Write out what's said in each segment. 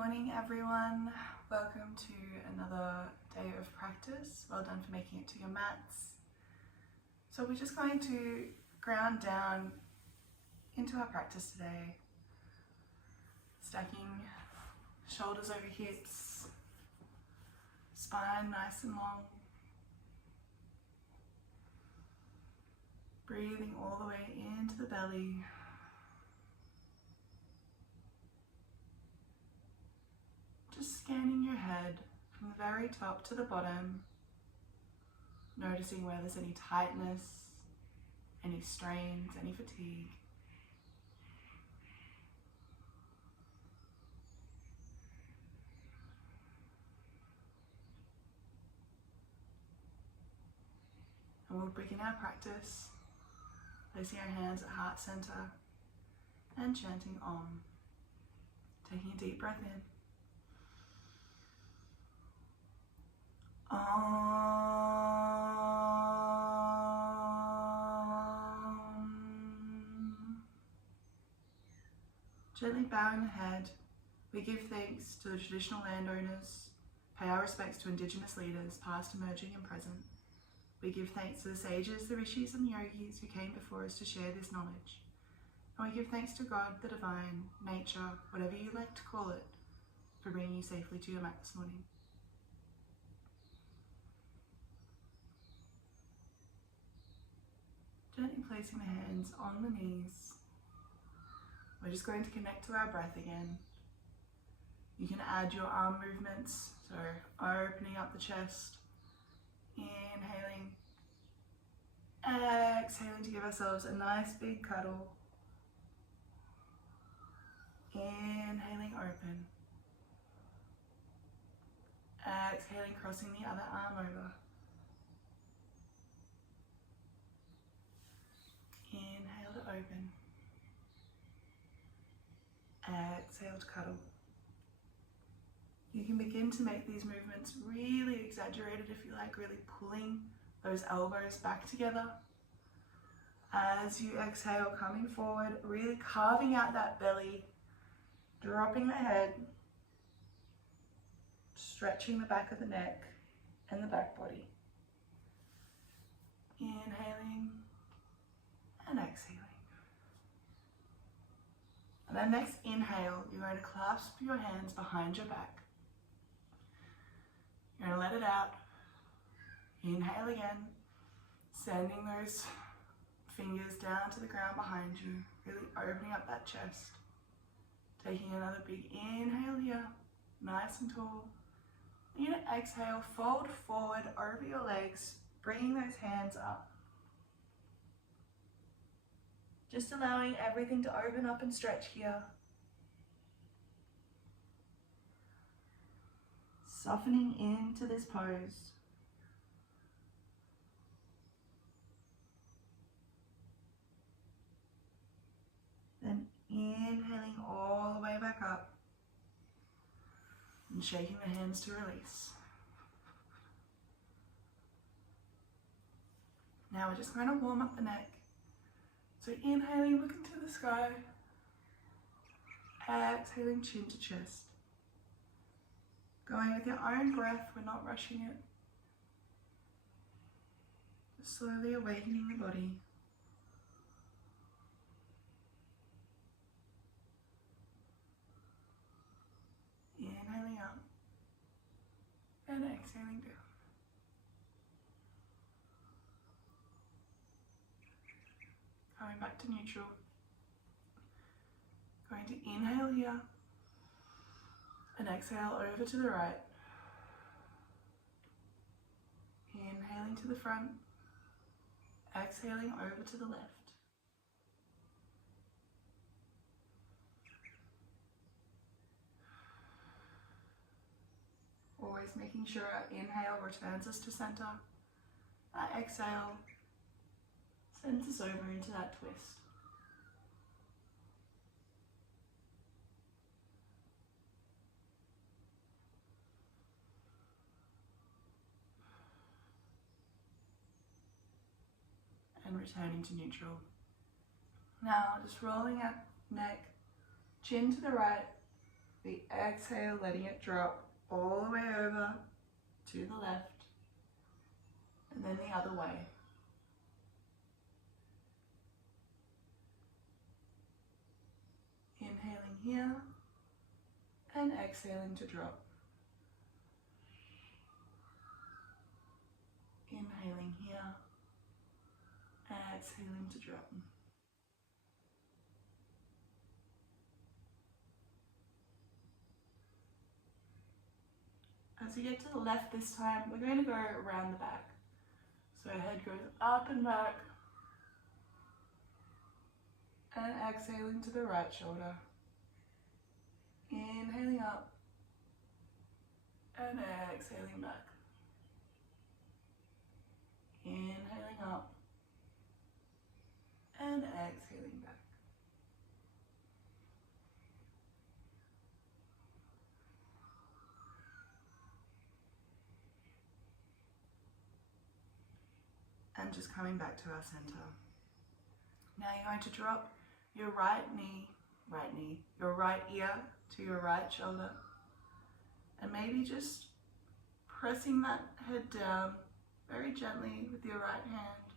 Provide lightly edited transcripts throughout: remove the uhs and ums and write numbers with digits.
morning everyone, welcome to another day of practice. Well done for making it to your mats. So we're just going to ground down into our practice today, stacking shoulders over hips, spine nice and long, breathing all the way into the belly. Just scanning your head from the very top to the bottom, noticing where there's any tightness, any strains, any fatigue. And we'll begin our practice, placing our hands at heart center and chanting Om. Taking a deep breath in. Om. Gently bowing the head, we give thanks to the traditional landowners, pay our respects to Indigenous leaders, past, emerging and present. We give thanks to the sages, the rishis and the yogis who came before us to share this knowledge. And we give thanks to God, the divine, nature, whatever you like to call it, for bringing you safely to your mat this morning. Gently placing the hands on the knees. We're just going to connect to our breath again. You can add your arm movements, so opening up the chest, inhaling, exhaling to give ourselves a nice big cuddle. Inhaling, open. Exhaling, crossing the other arm over. Inhale to open. Exhale to cuddle. You can begin to make these movements really exaggerated if you like, really pulling those elbows back together. As you exhale, coming forward, really carving out that belly, dropping the head, stretching the back of the neck and the back body. Inhaling and exhaling. And then next inhale, you're going to clasp your hands behind your back. You're going to let it out. Inhale again, sending those fingers down to the ground behind you, really opening up that chest. Taking another big inhale here, nice and tall. You're going to exhale, fold forward over your legs, bringing those hands up. Just allowing everything to open up and stretch here. Softening into this pose. Then inhaling all the way back up and shaking the hands to release. Now we're just going to warm up the neck. So inhaling, looking to the sky. Exhaling, chin to chest. Going with your own breath, we're not rushing it. Just slowly awakening the body. Inhaling up and exhaling down. Coming back to neutral. Going to inhale here and exhale over to the right. Inhaling to the front, exhaling over to the left. Always making sure our inhale returns us to center. Our exhale sends us over into that twist. And returning to neutral. Now just rolling up neck, chin to the right, We exhale, letting it drop all the way over to the left, and then the other way. Inhaling here, and exhaling to drop. Inhaling here, exhaling to drop. As you get to the left this time, we're going to go around the back. So head goes up and back, and exhaling to the right shoulder. Inhaling up, and exhaling back. Inhaling up, and exhaling back. And just coming back to our center. Now you're going to drop your right ear to your right shoulder, and maybe just pressing that head down very gently with your right hand,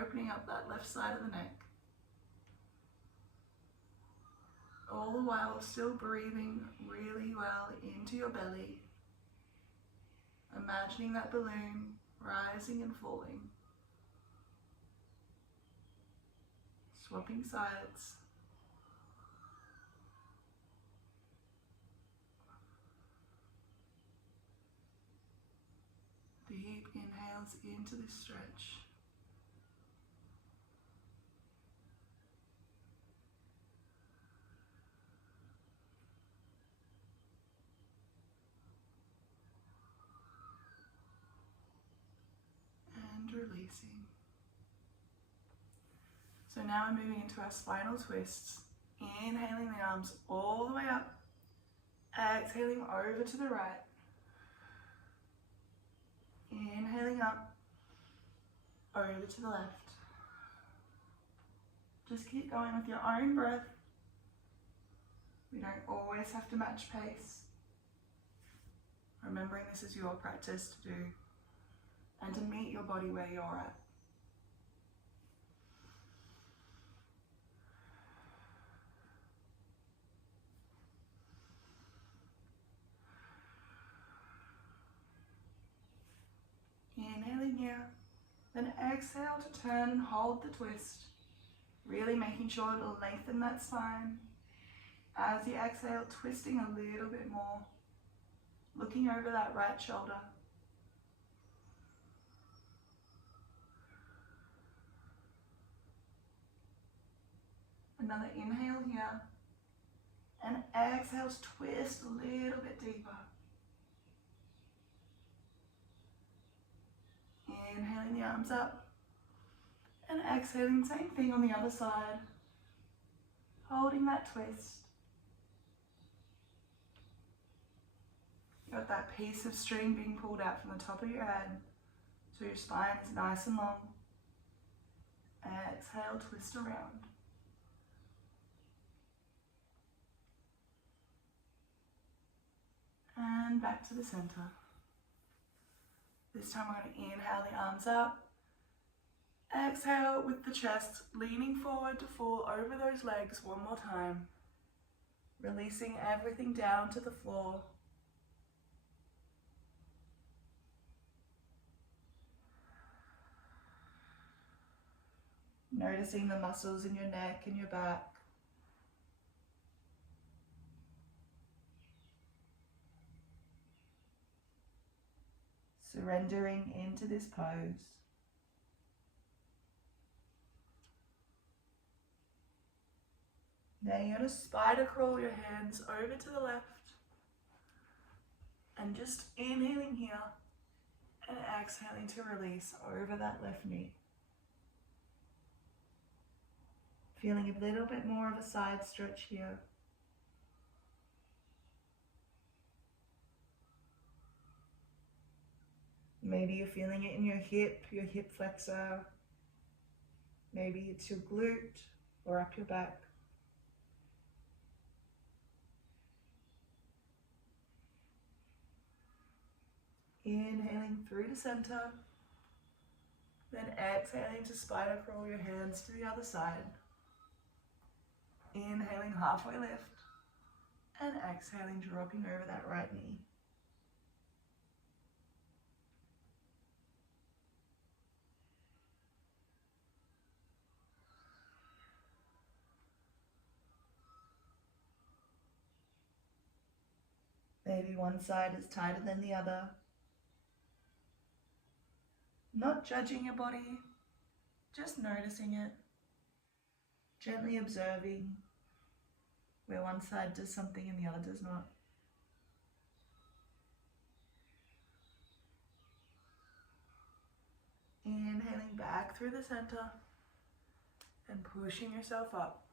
opening up that left side of the neck, all the while still breathing really well into your belly, imagining that balloon rising and falling, swapping sides. Deep inhales into this stretch. And releasing. So now we're moving into our spinal twists. Inhaling the arms all the way up. Exhaling over to the right. Inhaling up, over to the left. Just keep going with your own breath. We don't always have to match pace. Remembering this is your practice to do and to meet your body where you're at. Inhaling here, then exhale to turn and hold the twist, really making sure to lengthen that spine. As you exhale, twisting a little bit more, looking over that right shoulder. Another inhale here, and exhale to twist a little bit deeper. Inhaling the arms up, and exhaling, same thing on the other side. Holding that twist. You got that piece of string being pulled out from the top of your head, so your spine is nice and long. Exhale, twist around. And back to the center. This time we're going to inhale the arms up. Exhale with the chest leaning forward to fall over those legs one more time. Releasing everything down to the floor. Noticing the muscles in your neck and your back. Surrendering into this pose. Now you're going to spider crawl your hands over to the left and just inhaling here and exhaling to release over that left knee. Feeling a little bit more of a side stretch here. Maybe you're feeling it in your hip flexor. Maybe it's your glute or up your back. Inhaling through to center, then exhaling to spider crawl your hands to the other side. Inhaling halfway lift, and exhaling, dropping over that right knee. Maybe one side is tighter than the other. Not judging your body, just noticing it. Gently observing where one side does something and the other does not. Inhaling back through the center and pushing yourself up.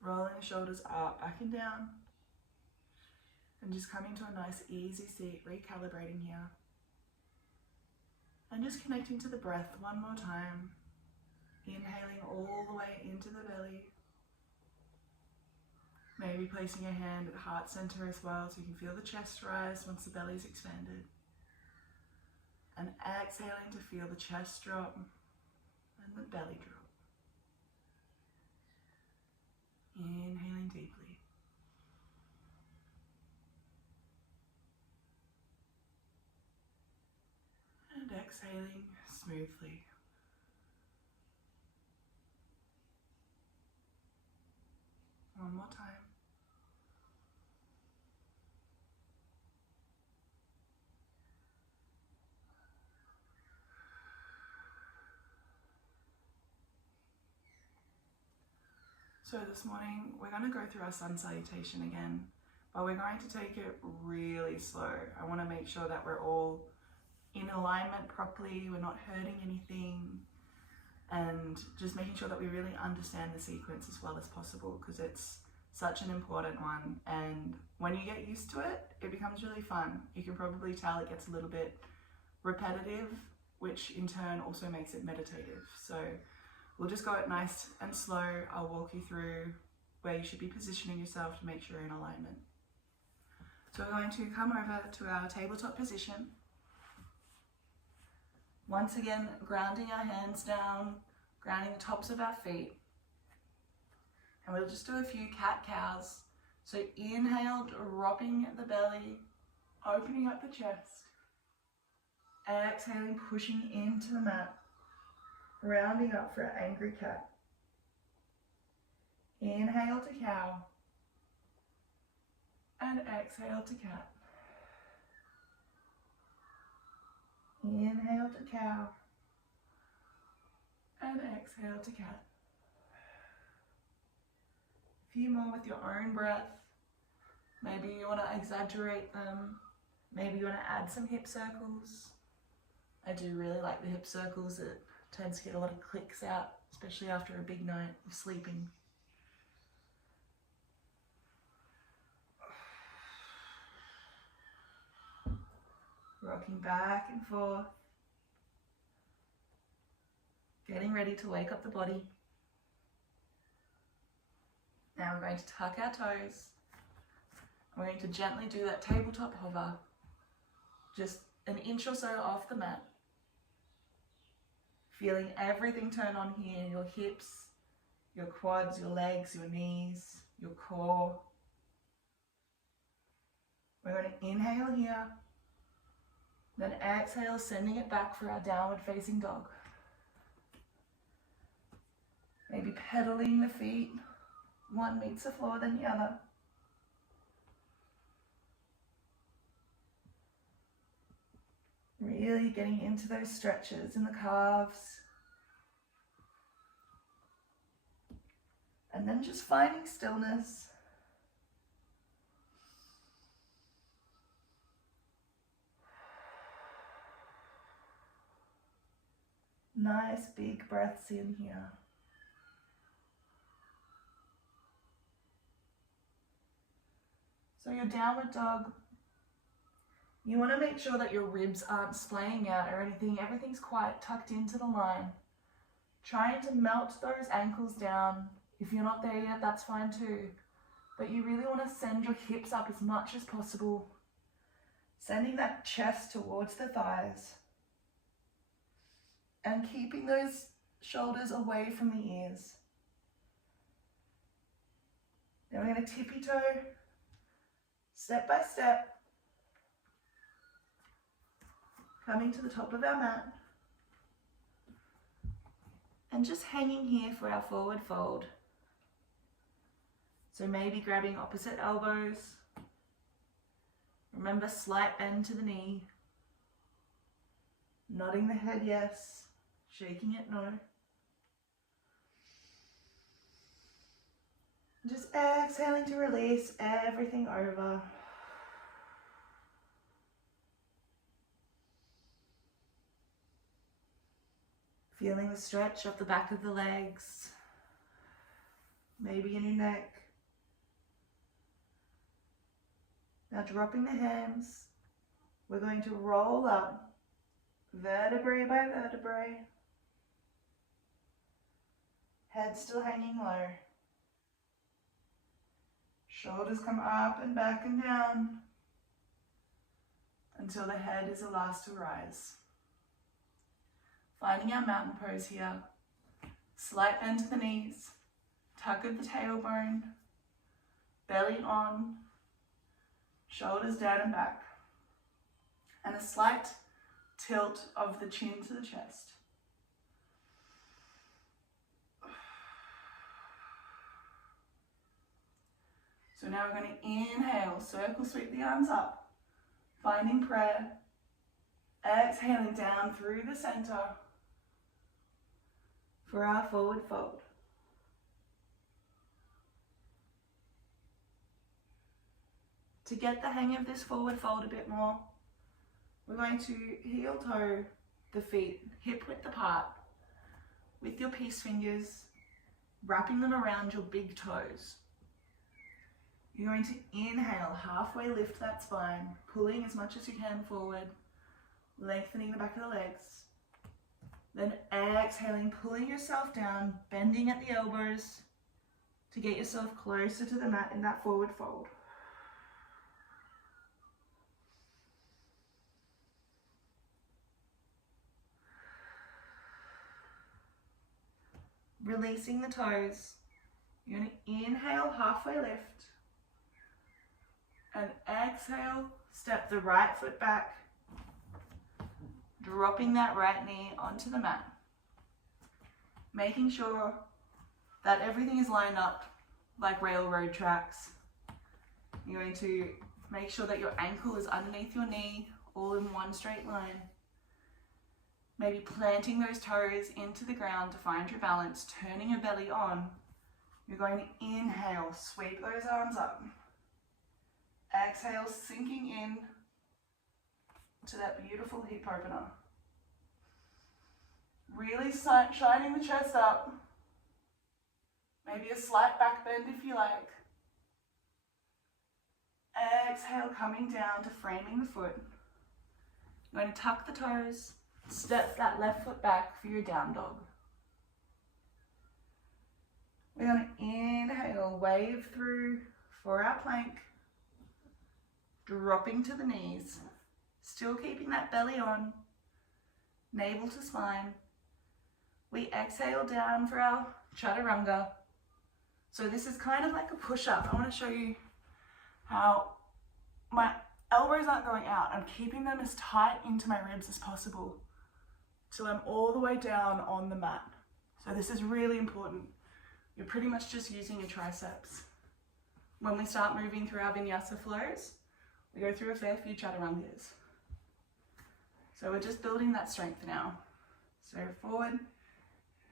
Rolling the shoulders up, back and down. And just coming to a nice easy seat, recalibrating here. And just connecting to the breath one more time. Inhaling all the way into the belly. Maybe placing your hand at heart center as well so you can feel the chest rise once the belly's expanded. And exhaling to feel the chest drop and the belly drop. Inhaling deeply. And exhaling smoothly. One more time. So this morning, we're going to go through our sun salutation again, but we're going to take it really slow. I want to make sure that we're all in alignment properly, we're not hurting anything, and just making sure that we really understand the sequence as well as possible, because it's such an important one. And when you get used to it, it becomes really fun. You can probably tell it gets a little bit repetitive, which in turn also makes it meditative. So we'll just go it nice and slow. I'll walk you through where you should be positioning yourself to make sure you're in alignment. So we're going to come over to our tabletop position. Once again, grounding our hands down, grounding the tops of our feet. And we'll just do a few cat-cows. So inhale, dropping the belly, opening up the chest. Exhaling, pushing into the mat. Rounding up for an angry cat. Inhale to cow. And exhale to cat. Inhale to cow. And exhale to cat. A few more with your own breath. Maybe you want to exaggerate them. Maybe you want to add some hip circles. I do really like the hip circles. It tends to get a lot of clicks out, especially after a big night of sleeping. Rocking back and forth. Getting ready to wake up the body. Now we're going to tuck our toes. We're going to gently do that tabletop hover, just an inch or so off the mat. Feeling everything turn on here, your hips, your quads, your legs, your knees, your core. We're going to inhale here, then exhale, sending it back for our downward facing dog. Maybe pedaling the feet, one meets the floor then the other. Really getting into those stretches in the calves. And then just finding stillness. Nice big breaths in here. So your downward dog, you want to make sure that your ribs aren't splaying out or anything. Everything's quite tucked into the line. Trying to melt those ankles down. If you're not there yet, that's fine too. But you really want to send your hips up as much as possible. Sending that chest towards the thighs and keeping those shoulders away from the ears. Then we're going to tippy toe, step by step, coming to the top of our mat and just hanging here for our forward fold. So maybe grabbing opposite elbows. Remember, slight bend to the knee. Nodding the head yes, shaking it no. Just exhaling to release everything over. Feeling the stretch of the back of the legs, maybe in your neck. Now dropping the hands, we're going to roll up, vertebrae by vertebrae. Head still hanging low. Shoulders come up and back and down until the head is the last to rise. Finding our mountain pose here. Slight bend to the knees, tuck of the tailbone, belly on, shoulders down and back, and a slight tilt of the chin to the chest. So now we're going to inhale, circle sweep the arms up, finding prayer, exhaling down through the center for our forward fold. To get the hang of this forward fold a bit more, we're going to heel toe the feet hip width apart with your peace fingers, wrapping them around your big toes. You're going to inhale, halfway lift that spine, pulling as much as you can forward, lengthening the back of the legs. Then exhaling, pulling yourself down, bending at the elbows to get yourself closer to the mat in that forward fold. Releasing the toes. You're going to inhale, halfway lift. And exhale, step the right foot back, dropping that right knee onto the mat. Making sure that everything is lined up like railroad tracks. You're going to make sure that your ankle is underneath your knee, all in one straight line. Maybe planting those toes into the ground to find your balance, turning your belly on. You're going to inhale, sweep those arms up. Exhale, sinking in to that beautiful hip opener. Really shining the chest up. Maybe a slight back bend if you like. Exhale, coming down to framing the foot. You're going to tuck the toes, step that left foot back for your down dog. We're going to inhale, wave through for our plank. Dropping to the knees, still keeping that belly on, navel to spine. We exhale down for our chaturanga. So this is kind of like a push-up. I want to show you how my elbows aren't going out. I'm keeping them as tight into my ribs as possible till I'm all the way down on the mat. So this is really important. You're pretty much just using your triceps. When we start moving through our vinyasa flows, we go through a fair few chaturangas. So we're just building that strength now. So forward,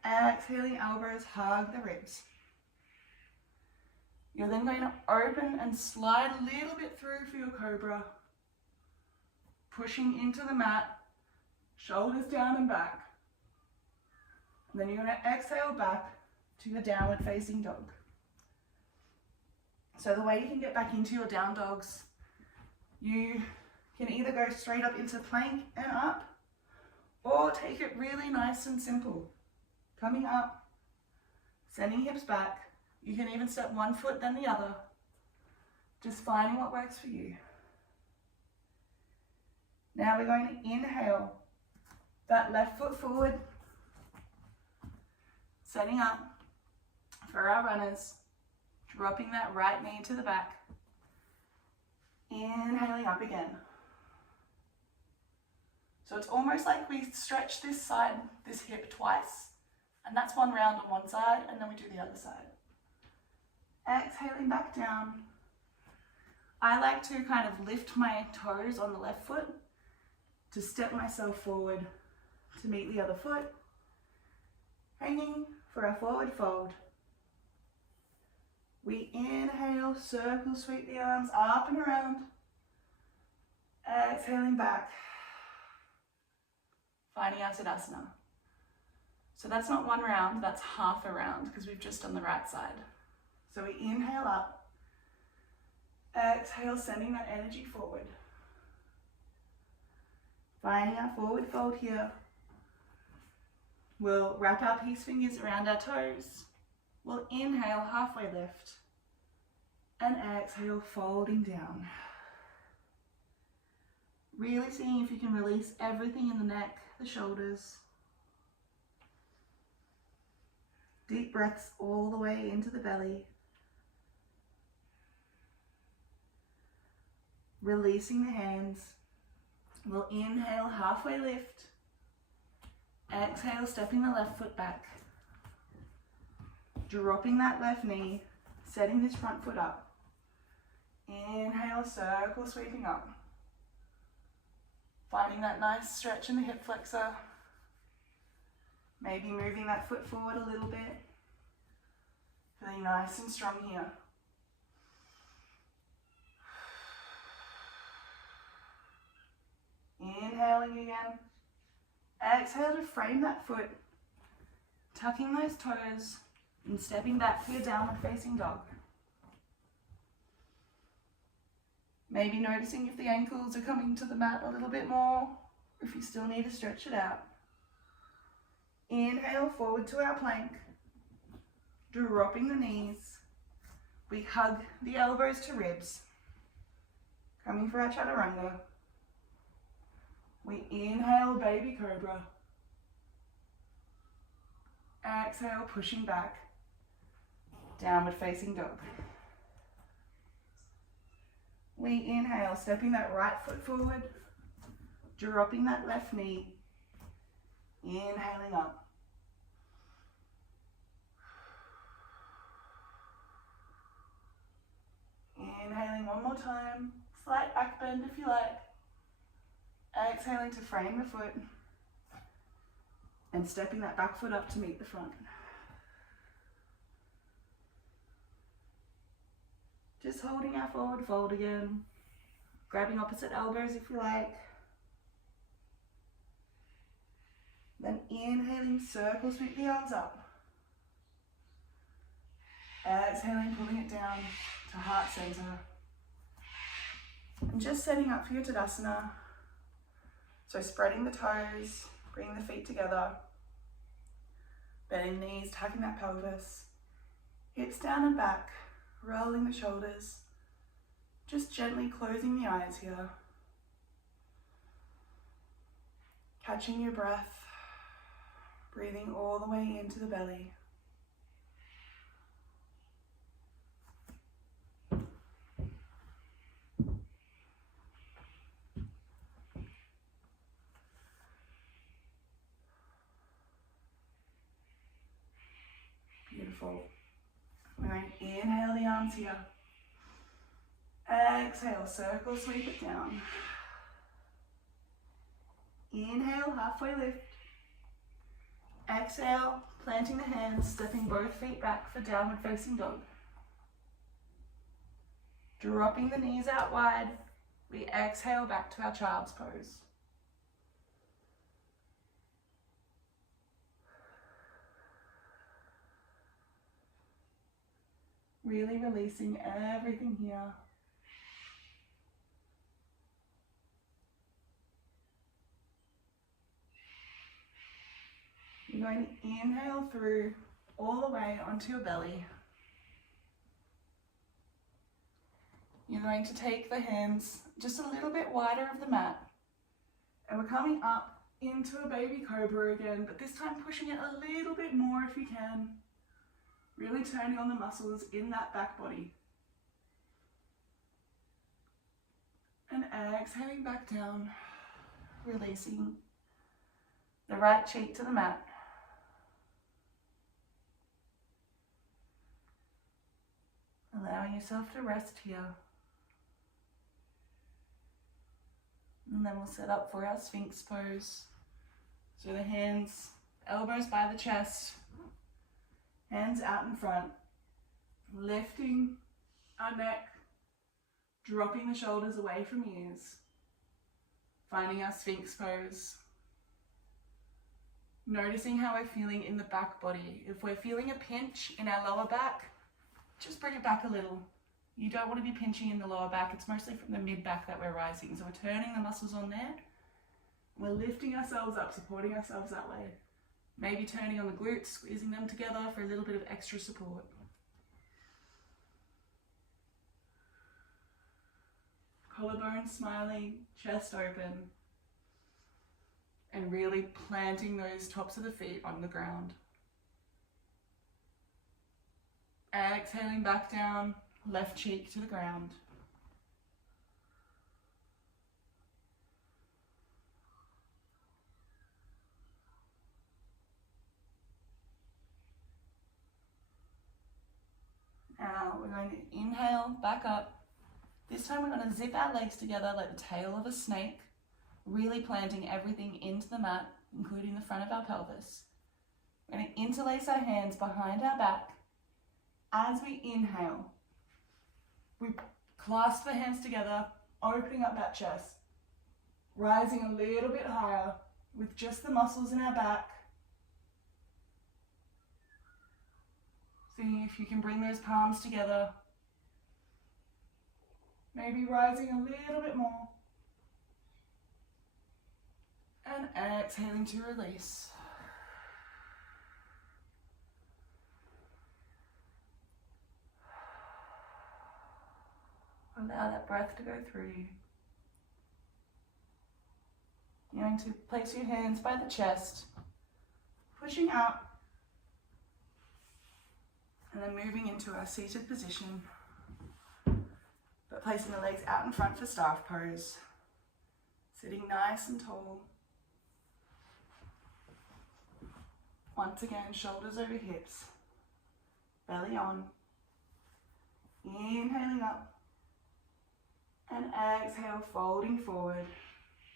exhaling, elbows hug the ribs. You're then going to open and slide a little bit through for your cobra. Pushing into the mat, shoulders down and back. And then you're going to exhale back to your downward facing dog. So the way you can get back into your down dogs, you can either go straight up into plank and up, or take it really nice and simple. Coming up, sending hips back. You can even step one foot then the other. Just finding what works for you. Now we're going to inhale that left foot forward, setting up for our runners, dropping that right knee to the back, inhaling up again. So it's almost like we stretch this side, this hip twice, and that's one round on one side, and then we do the other side. Exhaling back down. I like to kind of lift my toes on the left foot to step myself forward to meet the other foot, hanging for our forward fold. We inhale, circle, sweep the arms up and around. Exhaling back, finding our Tadasana. So that's not one round, that's half a round because we've just done the right side. So we inhale up, exhale, sending that energy forward. Finding our forward fold here. We'll wrap our peace fingers around our toes. We'll inhale, halfway lift, and exhale, folding down. Really seeing if you can release everything in the neck, the shoulders. Deep breaths all the way into the belly. Releasing the hands. We'll inhale, halfway lift. Exhale, stepping the left foot back. Dropping that left knee, setting this front foot up. Inhale, circle, sweeping up. Finding that nice stretch in the hip flexor. Maybe moving that foot forward a little bit. Feeling nice and strong here. Inhaling again. Exhale to frame that foot. Tucking those toes and stepping back for your downward facing dog. Maybe noticing if the ankles are coming to the mat a little bit more, or if you still need to stretch it out. Inhale forward to our plank, dropping the knees. We hug the elbows to ribs, coming for our chaturanga. We inhale, baby cobra. Exhale, pushing back, downward facing dog. We inhale, stepping that right foot forward, dropping that left knee, inhaling up. Inhaling one more time, slight back bend if you like. Exhaling to frame the foot and stepping that back foot up to meet the front. Just holding our forward fold again, grabbing opposite elbows if you like. Then inhaling, circle, sweep the arms up. Exhaling, pulling it down to heart center. And just setting up for your Tadasana. So spreading the toes, bringing the feet together, bending the knees, tucking that pelvis, hips down and back, rolling the shoulders, just gently closing the eyes here. Catching your breath, breathing all the way into the belly. Beautiful. We're going to inhale the arms here. Exhale, circle, sweep it down. Inhale, halfway lift. Exhale, planting the hands, stepping both feet back for downward facing dog. Dropping the knees out wide, we exhale back to our child's pose. Really releasing everything here. You're going to inhale through all the way onto your belly. You're going to take the hands just a little bit wider of the mat And we're coming up into a baby cobra again, but this time pushing it a little bit more if you can. Really turning on the muscles in that back body. And exhaling back down, releasing the right cheek to the mat. Allowing yourself to rest here. And then we'll set up for our Sphinx pose. So the hands, elbows by the chest, hands out in front, lifting our neck, dropping the shoulders away from ears, finding our Sphinx pose. Noticing how we're feeling in the back body. If we're feeling a pinch in our lower back, just bring it back a little. You don't want to be pinching in the lower back. It's mostly from the mid back that we're rising. So we're turning the muscles on there. We're lifting ourselves up, supporting ourselves that way. Maybe turning on the glutes, squeezing them together for a little bit of extra support. Collarbone smiling, chest open. And really planting those tops of the feet on the ground. Exhaling back down, left cheek to the ground. Now we're going to inhale, back up. This time we're going to zip our legs together like the tail of a snake, really planting everything into the mat, including the front of our pelvis. We're going to interlace our hands behind our back. As we inhale, we clasp the hands together, opening up that chest, rising a little bit higher with just the muscles in our back. Seeing if you can bring those palms together. Maybe rising a little bit more. And exhaling to release. Allow that breath to go through you. You're going to place your hands by the chest, pushing out, and then moving into our seated position, but placing the legs out in front for staff pose. Sitting nice and tall. Once again, shoulders over hips, belly on. Inhaling up. And exhale, folding forward.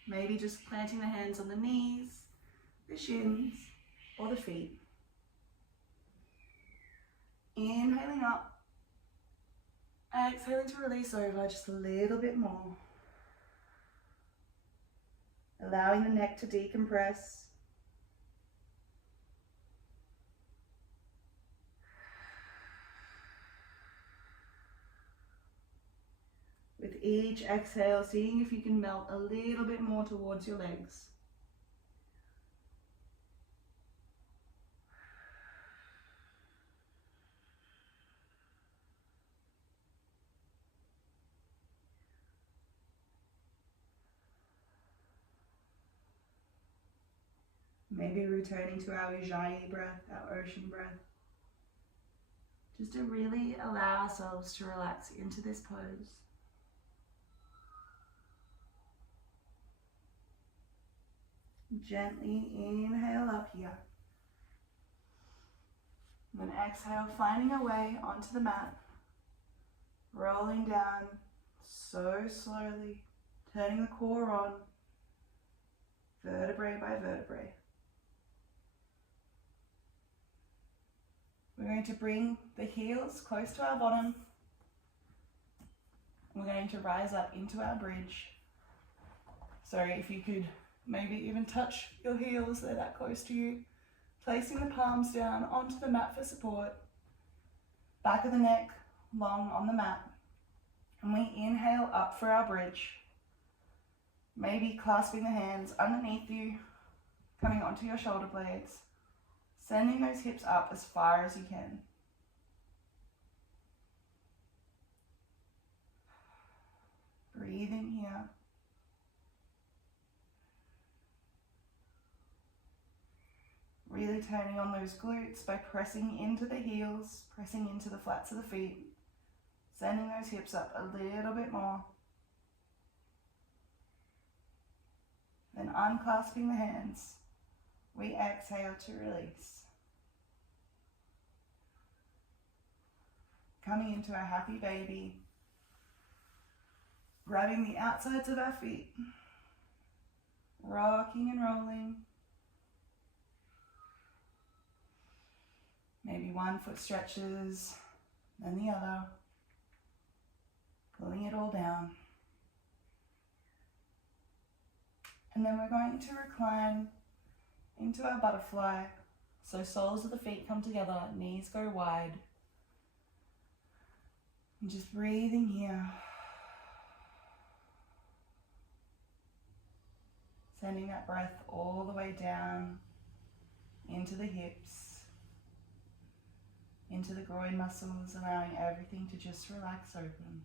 Maybe just planting the hands on the knees, the shins, or the feet. Inhaling up. Exhaling to release over just a little bit more. Allowing the neck to decompress. With each exhale, seeing if you can melt a little bit more towards your legs. Maybe returning to our Ujjayi breath, our ocean breath. Just to really allow ourselves to relax into this pose. Gently inhale up here. And then exhale, finding a way onto the mat. Rolling down so slowly, turning the core on, vertebrae by vertebrae. We're going to bring the heels close to our bottom. We're going to rise up into our bridge. So if you could maybe even touch your heels, they're that close to you. Placing the palms down onto the mat for support. Back of the neck long on the mat. And we inhale up for our bridge. Maybe clasping the hands underneath you, coming onto your shoulder blades. Sending those hips up as far as you can. Breathing here. really turning on those glutes by pressing into the heels, pressing into the flats of the feet, sending those hips up a little bit more. Then unclasping the hands, we exhale to release. Coming into our happy baby, grabbing the outsides of our feet, rocking and rolling. Maybe one foot stretches, then the other, pulling it all down. And then we're going to recline into our butterfly. So soles of the feet come together, knees go wide. And just breathing here. Sending that breath all the way down into the hips, into the groin muscles, allowing everything to just relax open.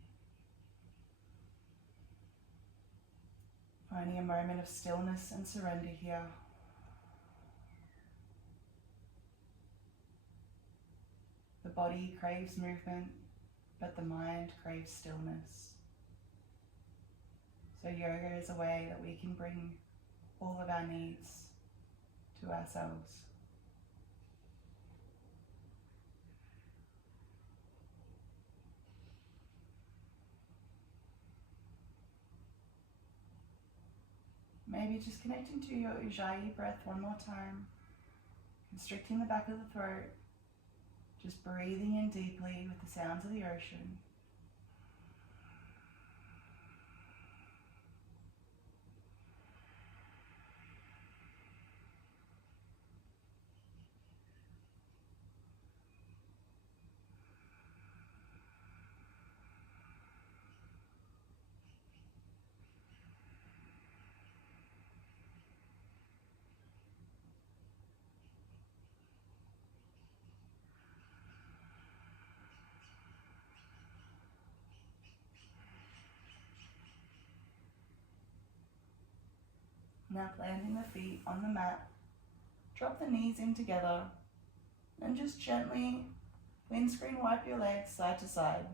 Finding a moment of stillness and surrender here. The body craves movement, but the mind craves stillness. So yoga is a way that we can bring all of our needs to ourselves. Maybe just connecting to your Ujjayi breath one more time, constricting the back of the throat, just breathing in deeply with the sounds of the ocean. Now planting the feet on the mat, drop the knees in together and just gently windscreen wipe your legs side to side.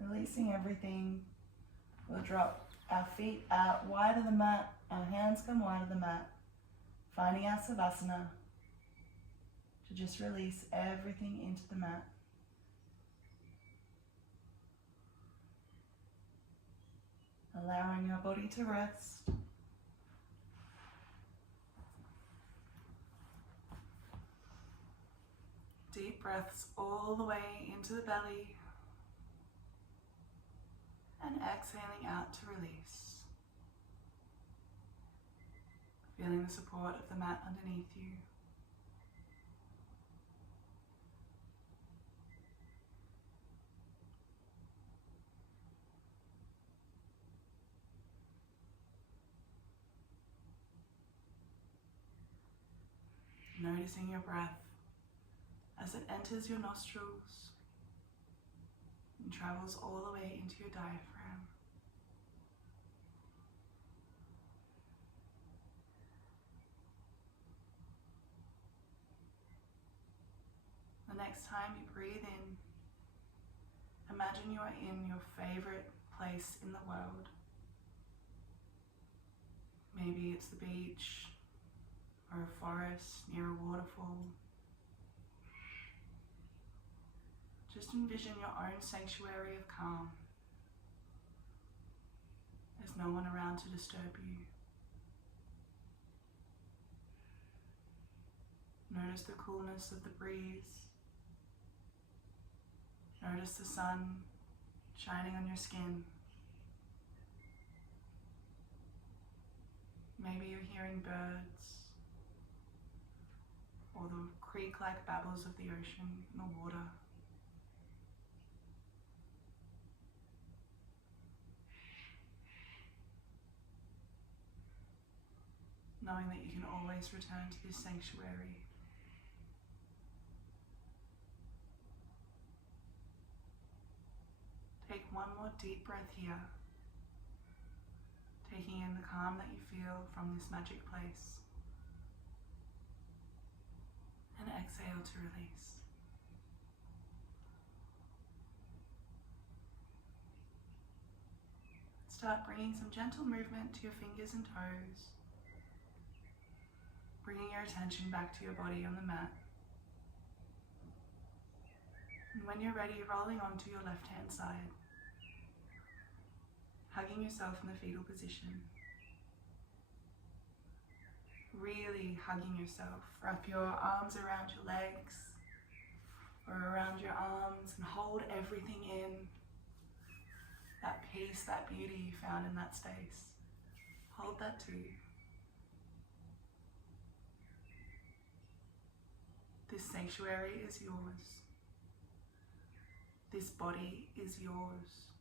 Releasing everything, we'll drop our feet out wide of the mat, our hands come wide of the mat, finding our Savasana to just release everything into the mat. Allowing your body to rest. Deep breaths all the way into the belly and exhaling out to release. Feeling the support of the mat underneath you. Noticing your breath as it enters your nostrils and travels all the way into your diaphragm. The next time you breathe in, imagine you are in your favorite place in the world. Maybe it's the beach, or a forest near a waterfall. Just envision your own sanctuary of calm. There's no one around to disturb you. Notice the coolness of the breeze. Notice the sun shining on your skin. Maybe you're hearing birds, or the creek-like babbles of the ocean in the water. Knowing that you can always return to this sanctuary. Take one more deep breath here, taking in the calm that you feel from this magic place. And exhale to release. Start bringing some gentle movement to your fingers and toes, bringing your attention back to your body on the mat. And when you're ready, rolling onto your left-hand side, hugging yourself in the fetal position. Really hugging yourself. Wrap your arms around your legs or around your arms and hold everything in. That peace, that beauty you found in that space. Hold that too. This sanctuary is yours. This body is yours.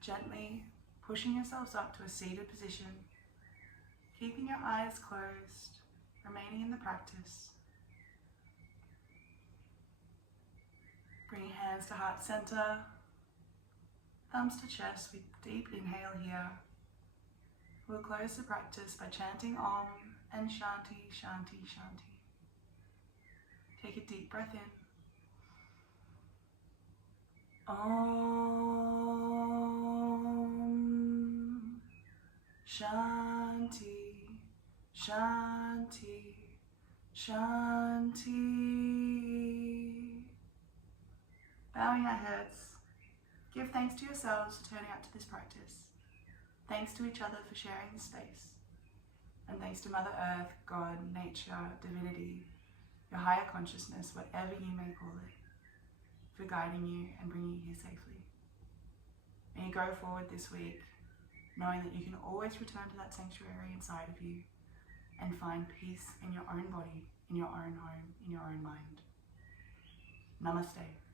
Gently pushing yourselves up to a seated position, keeping your eyes closed, remaining in the practice. Bring hands to heart center, thumbs to chest with deep inhale here. We'll close the practice by chanting Om and Shanti, Shanti, Shanti. Take a deep breath in. Om Shanti, Shanti, Shanti. Bowing our heads, give thanks to yourselves for turning up to this practice. Thanks to each other for sharing the space. And thanks to Mother Earth, God, nature, divinity, your higher consciousness, whatever you may call it, for guiding you and bringing you here safely. May you go forward this week knowing that you can always return to that sanctuary inside of you and find peace in your own body, in your own home, in your own mind. Namaste.